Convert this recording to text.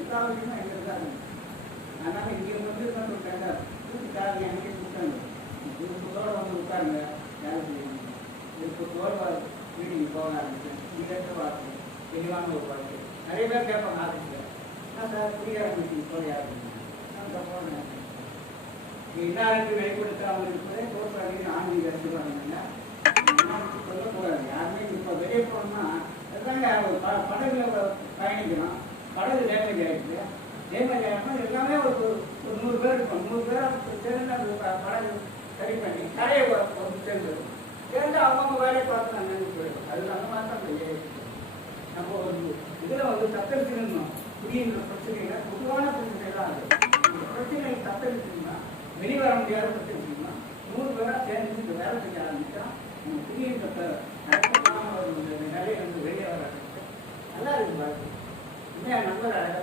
எல்லா விஷயமும் எங்களுக்கு தான் இருக்குது. அதனால் இங்கே வந்து தான் சொல்லிட்டாங்க, கூட்டுக்காரங்க அன்றைக்கி கூட்டாங்க, விருப்பத்தோடு வந்து உட்காருங்க, வேலை செய்யணும், விருப்பத்தோடு மீட்டிங் போக ஆரம்பிச்சேன். இங்கே வார்த்தை தெளிவான ஒரு வார்த்தை. நிறைய பேர் கேட்பாங்க ஆஃபீஸில், சார் குடியார மீட்டிங் போக ஆரம்பிச்சேன். நான் போனேன். எல்லாருக்கும் வெளிப்படுத்த அவங்க இருப்பதே கோட்பாடு ஆன்மீக அரசியல் சொல்லக்கூடாது. யாருமே இப்போ வெளியே போனோம்னா அதுதாங்க படகுல பயணிக்கிறோம், படகு டேமேஜ் ஆகிடுச்சு. டேமேஜ் ஆகிடும்னா எல்லாமே ஒரு 100 பேர் இருக்கும். 100 பேர் சேர்ந்து அந்த படகு சரி பண்ணி கரையை சேர்ந்துடும். சேர்ந்து அவங்க வேலையை பார்த்து நான் நினைச்சு போயிடும். அது அந்த மாதிரி தான் வெளியே நம்ம ஒரு இதில் வந்து தத்தெடுத்துக்கணும். குடியின்ற பிரச்சனைகளை பொதுவான பிரச்சனை தான் அது. இந்த பிரச்சனைகளை தத்தெடுத்துக்கணும்னா வெளிவர முடியாத பிரச்சனைனா 100 பேராக சேர்ந்து இந்த வேலை செய்ய ஆரம்பித்தா நம்ம குடியிருந்த நிறைய வந்து வெளியே வர நல்லா இருக்கு. பாருங்க உண்மையாக நம்பர் அழகாக